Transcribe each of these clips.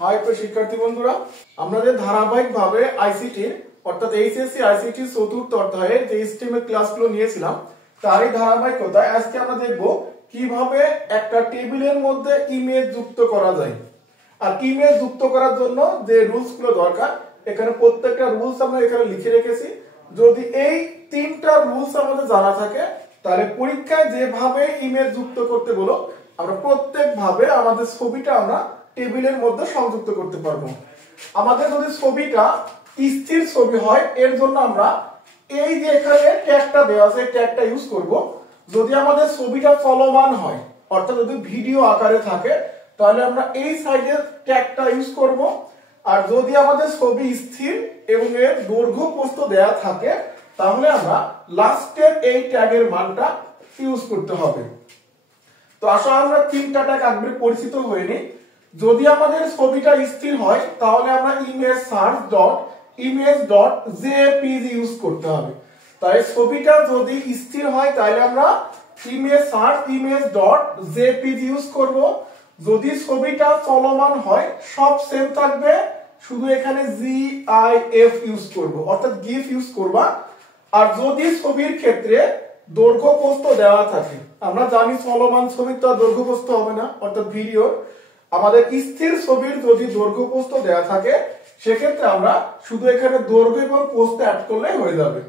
High প্রিয় শিক্ষার্থী বন্ধুরা, আমরা যে ধারাবাহিকভাবে আইসিটির অর্থাৎ এইচএসসি আইসিটি চতুর্থ অধ্যায়ের যে স্ট্রিমের ক্লাসগুলো নিয়েছিলাম তারই ধারাবাহিকতায় আজকে আমরা দেখব কিভাবে একটা টেবিলের মধ্যে ইমেজ যুক্ত করা যায়। আর ইমেজ যুক্ত করার জন্য যে রুলস গুলো দরকার, এখানে প্রত্যেকটা রুলস আমরা এখানে লিখে রেখেছি। যদি এই তিনটা রুলস আমাদের জানা থাকে তাহলে পরীক্ষায় যেভাবে ইমেজ যুক্ত করতে বলো আমরা প্রত্যেকভাবে আমাদের ছবিটা আমরা টেবিলের মধ্যে সংযুক্ত করতে পারবো। আমাদের যদি ছবিটা স্থির ছবি হয় এর জন্য আমরা এই যে এখানে ট্যাগটা দেওয়া আছে এই ট্যাগটা ইউজ করব। যদি আমাদের ছবিটা চলমান হয় অর্থাৎ যদি ভিডিও আকারে থাকে তাহলে আমরা এই সাইডের ট্যাগটা ইউজ করব। আর যদি আমাদের ছবি স্থির এবং এর দৈর্ঘ্য প্রস্থ দেয়া থাকে তাহলে আমরা লাস্টের এই ট্যাগের মানটা ইউজ করতে হবে। তো আসলে আমরা তিনটা ট্যাগ আগে পরিচিত হইনি। যদি আমাদের ছবিটা স্থির হয় তাহলে আমরা image search dot image dot JPG use করতে হবে। তাই ছবিটা যদি স্থির হয় তাহলে আমরা image search image dot JPG use করব। যদি ছবিটা চলমান হয় সব সেম থাকবে, শুধু এখানে জিআইএফ ইউজ করব অর্থাৎ গিফ ইউজ করবা। আর যদি ছবির ক্ষেত্রে দৈর্ঘ্য প্রস্থ দেওয়া থাকে, আমরা জানি চলমান ছবির তো দৈর্ঘ্য প্রস্থ হবে না অর্থাৎ ভিডিও, আমাদের স্থির ছবির যদি দৈর্ঘ্য প্রস্থ দেওয়া থাকে সেক্ষেত্রে আমরা শুধু এখানে দৈর্ঘ্য এবং প্রস্থ অ্যাড করলে হয়ে যাবে।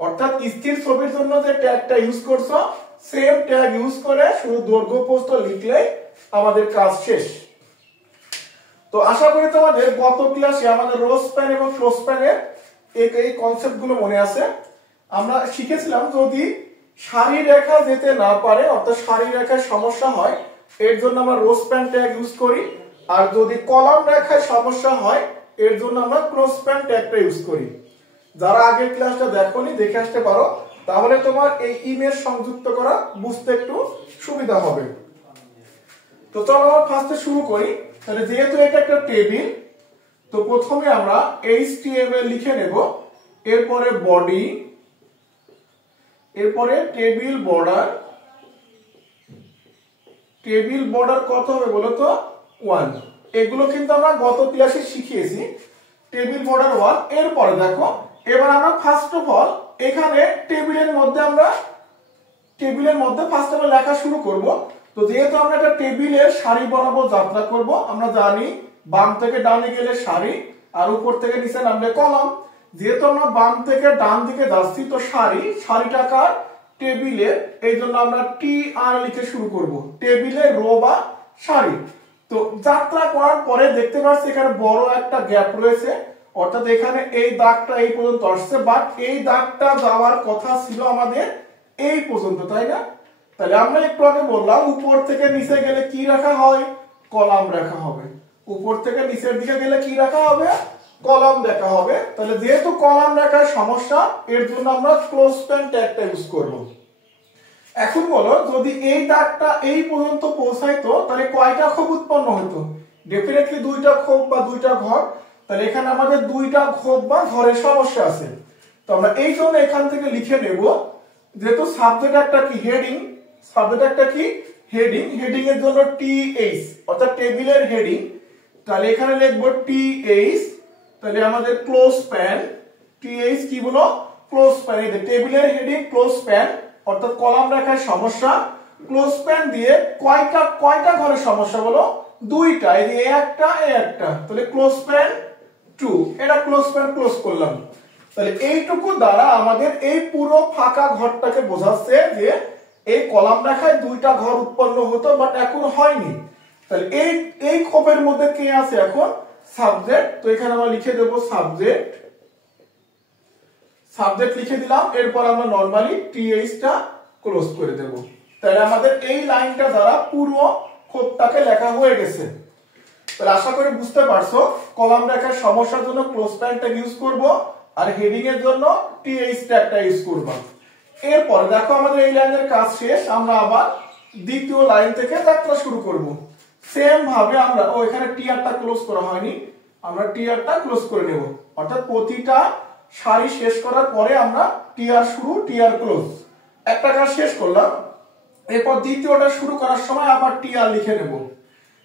অর্থাৎ স্থির ছবির জন্য যে ট্যাগটা ইউজ করছো সেম ট্যাগ ইউজ করে শুধু দৈর্ঘ্য প্রস্থ লিখলেই আমাদের কাজ শেষ। তো আশা করি তোমাদের গত ক্লাসে আমাদের রো স্প্যান এবং ফ্লো স্প্যানের এই কনসেপ্ট গুলো মনে আছে। আমরা শিখেছিলাম যদি সারি রেখা যেতে না পারে অর্থাৎ সারি রেখায় সমস্যা হয় এর জন্য আমরা রো স্প্যান ট্যাগ ইউজ করি। আর যদি কলাম রেখায় সমস্যা হয় এর জন্য আমরা ক্রস স্প্যান ট্যাগটা ইউজ করি। যারা আগের ক্লাসটা দেখোনি দেখে আসতে পারো, তাহলে তোমার এই ইমেজ সংযুক্ত করা বুঝতে একটু সুবিধা হবে। তো চলো আমরা ফার্স্টে শুরু করি। তাহলে যেহেতু এটা একটা টেবিল, তো প্রথমে আমরা HTML লিখে নেব, এরপরে বডি, এরপরে টেবিল বর্ডার। টেবিল বর্ডার কত হবে বলো তো? 1। এগুলো কিন্তু আমরা গত ক্লাসে শিখিয়েছি। Table border 1। এরপরে দেখো এবার আমরা ফার্স্ট অফ অল এখানে টেবিলের মধ্যে ফার্স্ট আমরা লেখা শুরু করব। তো যেহেতু আমরা একটা টেবিলের সারি বরাবর যাত্রা করব, আমরা জানি বাম থেকে ডানে গেলে সারি আর উপর থেকে নিচে নামলে কলাম। যেহেতু আমরা বাম থেকে ডান দিকে যাচ্ছি তো সারিটাকার টেবিলের, এই জন্য আমরা টি আর লিখে শুরু করব। টেবিলের রো বা সারি। তো যাত্রা করার পরে দেখতে পাচ্ছি এখানে বড় একটা গ্যাপ রয়েছে, অর্থাৎ এখানে এই দাগটা এই পর্যন্ত আসছে, বাট এই দাগটা যাওয়ার কথা ছিল আমাদের এই পর্যন্ত, তাই না? তাহলে আমরা একটু আগে বললাম উপর থেকে নিচে গেলে কি রাখা হয়? কলাম রাখা হবে। উপর থেকে নিচের দিকে গেলে কি রাখা হবে? কলাম দেখা হবে। তাহলে যেহেতু কলাম রাখার সমস্যা এর জন্য আমরা ক্লোজ স্প্যান ট্যাগটা ইউজ করব। এখন বলো যদি এই দাগটা এই পর্যন্ত পৌঁছাইতো তাহলে কয়টা খোপ উৎপন্ন হতো? ডেফিনেটলি দুইটা খোপ বা দুইটা ঘর। তাহলে এখানে আমাদের দুইটা খোপ বা ঘরের সমস্যা আছে। তো আমরা এই জন্য এখান থেকে লিখে নেব, যেহেতু সাবজেক্ট একটা কি হেডিং, সাবজেক্ট একটা কি হেডিং, হেডিং এর জন্য টিএইচ অর্থাৎ টেবিলের হেডিং। তাহলে এখানে লিখব টিএইচ। তাহলে আমাদের ক্লোজ স্প্যান টিএইচ কি বলো? Close span. এই টেবিলের হেডিং ক্লোজ স্প্যান অর্থাৎ কলাম রেখার সমস্যা। ক্লোজ স্প্যান দিয়ে কয়টা ঘরের সমস্যা বলো? দুইটা। এই যে একটা একটা, তাহলে ক্লোজ স্প্যান 2। এটা ক্লোজ স্প্যান ক্লোজ করলাম। তাহলে এইটুকু দ্বারা আমাদের এই পুরো ফাঁকা ঘরটাকে বোঝাচ্ছে যে এই কলাম রেখায় দুইটা ঘর উৎপন্ন হতো বাট এখন হয়নি। তাহলে এই খোপের মধ্যে কে আছে এখন? সাবজেক্ট। তো এখানে আমরা লিখে দেব সাবজেক্ট লিখে দিলাম। এরপর আমরা নরমালি টিএইচ টা ক্লোজ করে দেব। তাহলে আমাদের এই লাইনটা দ্বারা পুরো খোপটাকে লেখা হয়ে গেছে। তাহলে আশা করি বুঝতে পারছো কলাম রেখার সমস্যার জন্য ক্লোজ স্প্যান ট্যাগ ইউজ করব আর হেডিং এর জন্য টিএইচ ট্যাগটা ইউজ করব। এরপর দেখো আমাদের এই লাইনের কাজ শেষ। আমরা আবার দ্বিতীয় লাইন থেকে যাত্রা শুরু করব। সেম ভাবে আমরা এখানে টিআরটা ক্লোজ করা হয়নি, আমরা টিআরটা ক্লোজ করে নেব। অর্থাৎ প্রতিটা সারি শেষ করার পরে আমরা টিআর শুরু টিআর ক্লোজ একটা কাজ শেষ করলাম। এরপর দ্বিতীয়টা শুরু করার সময় আবার টিআর লিখে নেব।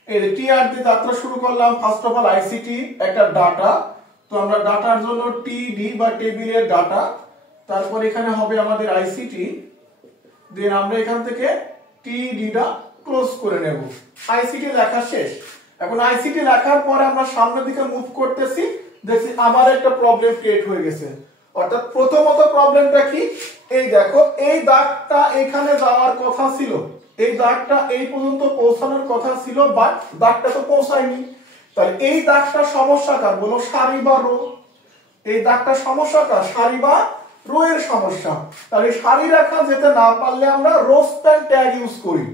এই টিআর দিয়ে যাত্রা শুরু করলাম। ফার্স্ট অফ অল আইসিটি একটা ডাটা, তো আমরা ডাটার জন্য টিডি বা টেবিলের ডাটা, তারপর এখানে হবে আমাদের আইসিটি, দেন আমরা এখান থেকে টিডিটা ক্লোজ করে নেব। আইসিটি লেখা শেষ। এখন আইসিটি লেখার পরে আমরা সামনের দিকে মুভ করতেছি, দেখছি আবার একটা প্রবলেম ক্রিয়েট হয়ে গেছে। অর্থাৎ প্রথমত প্রবলেমটা কি, এই দেখো এই দাগটা এখানে যাওয়ার কথা ছিল, এই দাগটা এই পর্যন্ত পৌঁছানোর কথা ছিল, বাট দাগটা তো পৌঁছায়নি। তাহলে এই দাগটা সমস্যা কার বলো, সারি বা রো? এই দাগটা সমস্যা কার, সারি বা রো এর সমস্যা। তাহলে সারি রেখা যেতে না পারলে আমরা রো স্প্যান ট্যাগ ইউজ করি।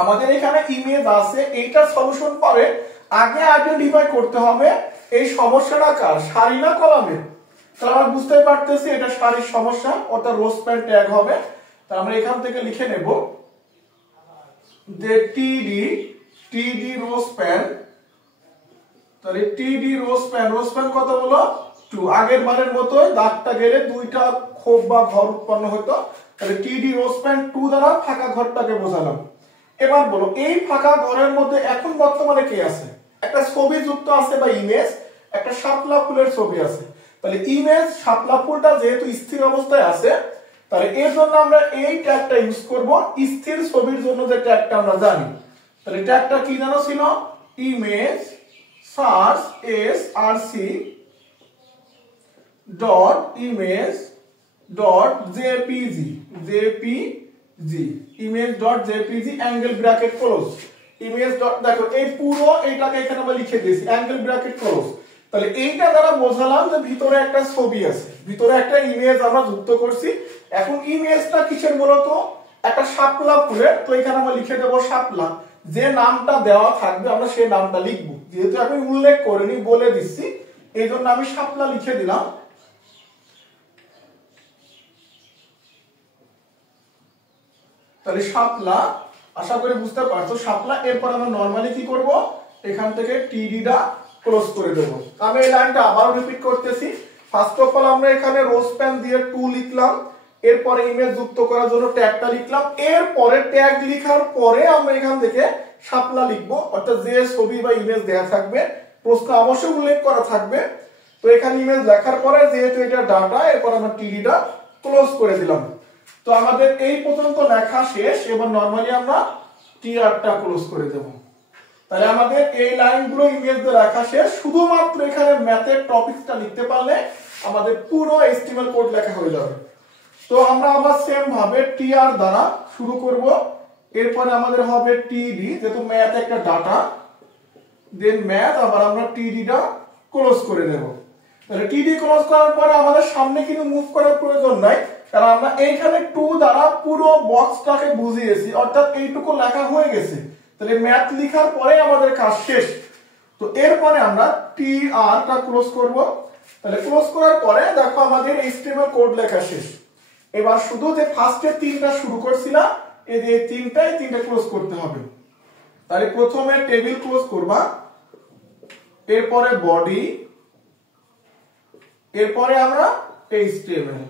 আমাদের এখানে ইমেজ আছে, এইটা সলিউশন পরে আগে আইডেন্টিফাই করতে হবে এই সমস্যাটা কার, সারি না কলামের। তাহলে আমরা বুঝতে পারতেছি এটা সারির সমস্যা, অর্থাৎ রো স্প্যান ট্যাগ হবে। তাহলে আমরা এখান থেকে লিখে নেব যে টিডি রো স্প্যান। তাহলে টিডি রো স্প্যান কত হলো 2। আগের বারের মতোই দাগটা গেলে দুইটা খোপ বা ঘর উৎপন্ন হতো। তাহলে টিডি রো স্প্যান 2 দ্বারা ফাঁকা ঘরটাকে বোঝালাম। এবার বলো এই ফাঁকা ঘরের মধ্যে এখন বর্তমানে কি আছে, একটা ছবি যুক্ত আছে বা ইমেজ, একটা শাপলা ফুলের ছবি আছে। তাহলে ইমেজ শাপলা ফুলটা যেহেতু স্থির অবস্থায় আছে, তাহলে এর জন্য আমরা এই ট্যাগটা ইউজ করব। স্থির ছবির জন্য যে ট্যাগটা আমরা জানি, তাহলে ট্যাগটা কি জানো ছিল, image search SRC dot image dot JPG image dot JPG angle bracket close image dot, দেখো এই পুরো এইটাকে এখানে আমরা লিখে দিয়েছি অ্যাঙ্গেল ব্র্যাকেট ক্লোজ। তাহলে এইটা দ্বারা বোঝালাম যে ভিতরে একটা ছবি আছে, ভিতরে একটা ইমেজ আমরা যুক্ত করছি। এখন ইমেজটা কিসের বলতো, একটা শাপলা ফুলের। তো এখানে আমরা লিখে দেবো শাপলা, যে নামটা দেওয়া থাকবে আমরা সেই নামটা লিখবো। যেহেতু আমি উল্লেখ করিনি বলে দিচ্ছি, এই জন্য আমি শাপলা লিখে দিলাম। তাহলে শাপলা, আশা করি বুঝতে পারছো শাপলা। এরপর আমরা নরমালি কি করব, এখান থেকে টিডিটা ক্লোজ করে দেব। আমি এই লাইনটা আবার রিপিট করতেছি। ফার্স্ট অফ অল আমরা এখানে রো স্প্যান দিয়ে 2 লিখলাম, এরপরে ইমেজ যুক্ত করার জন্য ট্যাগটা লিখলাম, এরপরে ট্যাগ লেখার পরে আমরা এখান থেকে শাপলা লিখব। অর্থাৎ যে ছবি বা ইমেজ দেয়া থাকবে প্রশ্ন অবশ্যই উল্লেখ করা থাকবে। তো এখানে ইমেজ লেখার পরে যেহেতু এটা ডাটা, এরপর আমরা টিডিটা ক্লোজ করে দিলাম। তো আমাদের এই পর্যন্ত লেখা শেষ। এবার নরমালি আমরা টিআরটা ক্লোজ করে দেব। তাহলে আমাদের এই লাইনগুলো ইমেজ দিয়ে লেখা শেষ। শুধুমাত্র এখানে ম্যাথের টপিকসটা লিখতে পারলে আমাদের পুরো এইচটিএমএল কোড লেখা হয়ে যাবে। তো আমরা আবার সেম ভাবে টিআর দ্বারা শুরু করব, এরপরে আমাদের হবে টিডি, যেহেতু ম্যাথ একটা ডাটা, দেন ম্যাথ, আবার আমরা টিডিটা ক্লোজ করে দেব। তাহলে টিডি ক্লোজ করার পরে আমাদের সামনে কিন্তু মুভ করার প্রয়োজন নাই, কারণ আমরা এইখানে 2 দ্বারা পুরো বক্সটাকে বুঝিয়েছি, অর্থাৎ এইটুকু লেখা হয়ে গেছে। তাহলে ম্যাথ লেখার পরে আমাদের কাজ শেষ। তো এরপরে আমরা টিআরটা ক্লোজ করব। তাহলে ক্লোজ করার পরে দেখো আমাদের এইচটিএমএল কোড লেখা শেষ। এবার শুধু যে ফার্স্টে 3টা শুরু করছিলাম, এই যে 3টা ক্লোজ করতে হবে। তাহলে প্রথমে টেবিল ক্লোজ করবা, এরপরে বডি, এরপরে আমরা এইচটিএমএল।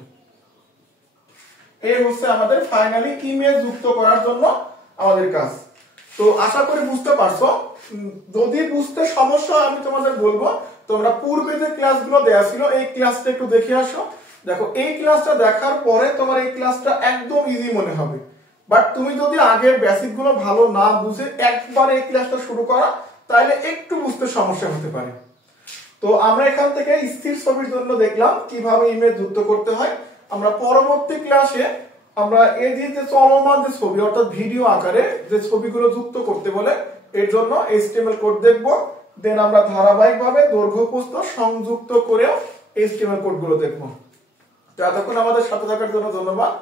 এই হচ্ছে আমাদের ফাইনালি ইমেজ যুক্ত করার জন্য আমাদের কাজ। তো আশা করি বুঝতে পারছো। যদি বুঝতে সমস্যা হয় আমি তোমাদের বলবো, তোমরা পূর্বে যে ক্লাসগুলো দেয়া ছিল এই ক্লাসটা একটু দেখে আসো। দেখো এই ক্লাসটা দেখার পরে তোমার এই ক্লাসটা একদম ইজি মনে হবে। বাট তুমি যদি আগের বেসিক গুলো ভালো না বুঝে একবার এই ক্লাসটা শুরু করা, তাহলে একটু বুঝতে সমস্যা হতে পারে। তো আমরা এখান থেকে স্থির ছবির জন্য দেখলাম কিভাবে ইমেজ যুক্ত করতে হয়। আমরা পরবর্তী ক্লাসে আমরা এই যে চলমান যে ছবি, অর্থাৎ ভিডিও আকারে যে ছবিগুলো যুক্ত করতে বলে, এর জন্য এইচটিএমএল কোড দেখব। দেন আমরা ধারাবাহিকভাবে দৈর্ঘ্য প্রস্থ সংযুক্ত করেও এইচটিএমএল কোডগুলো দেখব। তো এতক্ষণ আমাদের সাথে থাকার জন্য ধন্যবাদ।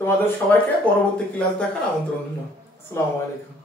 তোমাদের সবাইকে পরবর্তী ক্লাস দেখার আমন্ত্রণ রইল। আসসালামু আলাইকুম।